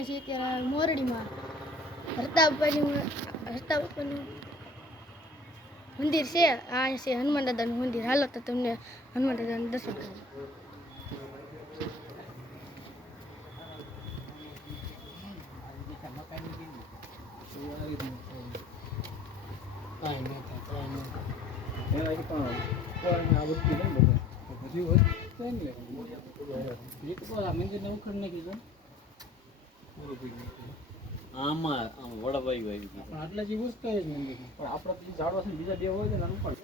અમે છીએ અત્યારે મોરડીમાં હરતા બાપાનું મંદિર છે. આ છે હનુમાન દાદાનું મંદિર. હાલો તો તમને હનુમાન દાદાનું દર્શન કરાવું. આમાં વડાભાઈ ભાઈ આટલા જેવું જ કઈ જ મંદિર પણ આપણા ઝાડવા છે બીજા બે હોય ને નાનું પણ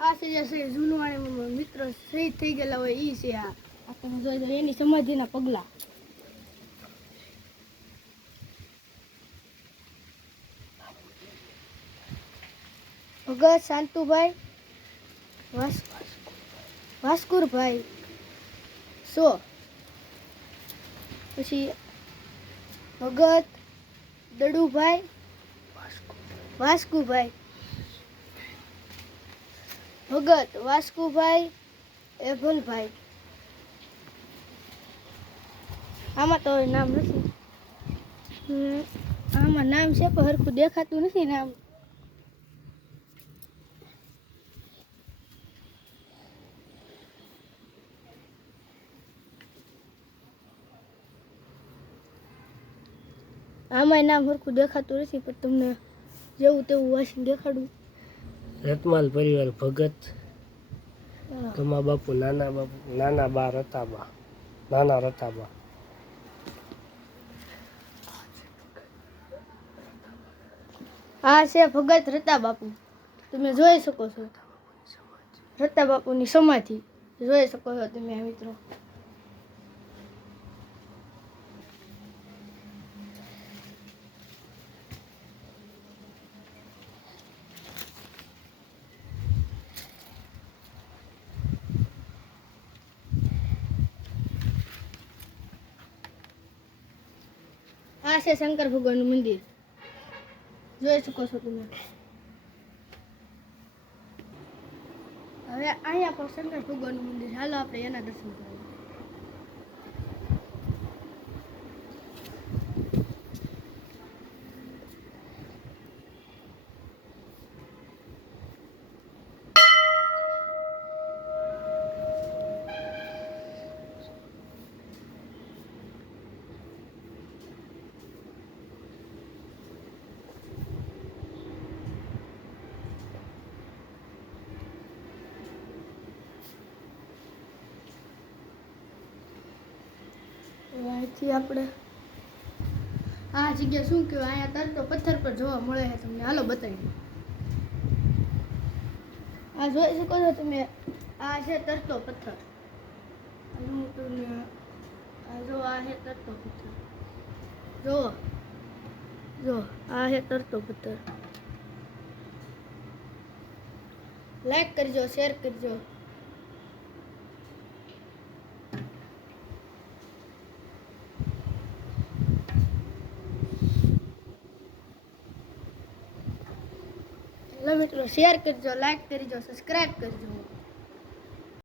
આ છે જે જૂનવાણી મિત્રો શહીદ થઈ ગયેલા હોય એ છે. આ તમે જોઈ દો એની સમાધિના પગલા. ભગત શાંતુભાઈ વાસ્કુરભાઈ સો, પછી ભગત દડુભાઈ વાસ્કુભાઈ, ભગત વાસ્કુભાઈ એભલભાઈ. આમાં તો નામ નથી. આમાં નામ છે પણ હરખું દેખાતું નથી નામ. આમાં નામ હરખું દેખાતું નથી પણ તમને જેવું તેવું વાંચીને દેખાડું. રતમાલ પરિવાર ભગત ગમા બાપુ નાના બા રતાબા નાના રતાબા. આ છે ભગત રતા બાપુ. તમે જોઈ શકો છો રતા બાપુની સમાધિ જોઈ શકો છો તમે મિત્રો. આ છે શંકર ભગવાનનું મંદિર જોઈ શકો છો તમે. હવે અહીંયા પણ શંકર ભગવાનનું મંદિર. હાલો આપણે એના દર્શન કરીએ. અહીંથી આપણે આ જગ્યા શું કહેવાય, અહીંયા તરતો પથ્થર પર જોવા મળે છે તમને. હાલો બતાવી. આ જોઈ શકો છો તમે. આ છે તરતો પથ્થર. હું તમને જો આ છે તરતો પથ્થર. જો આ છે તરતો પથ્થર. લાઈક કરજો, શેર કરજો. મિત્રો શેર કરજો, લાઈક કરજો, સબસ્ક્રાઇબ કરજો.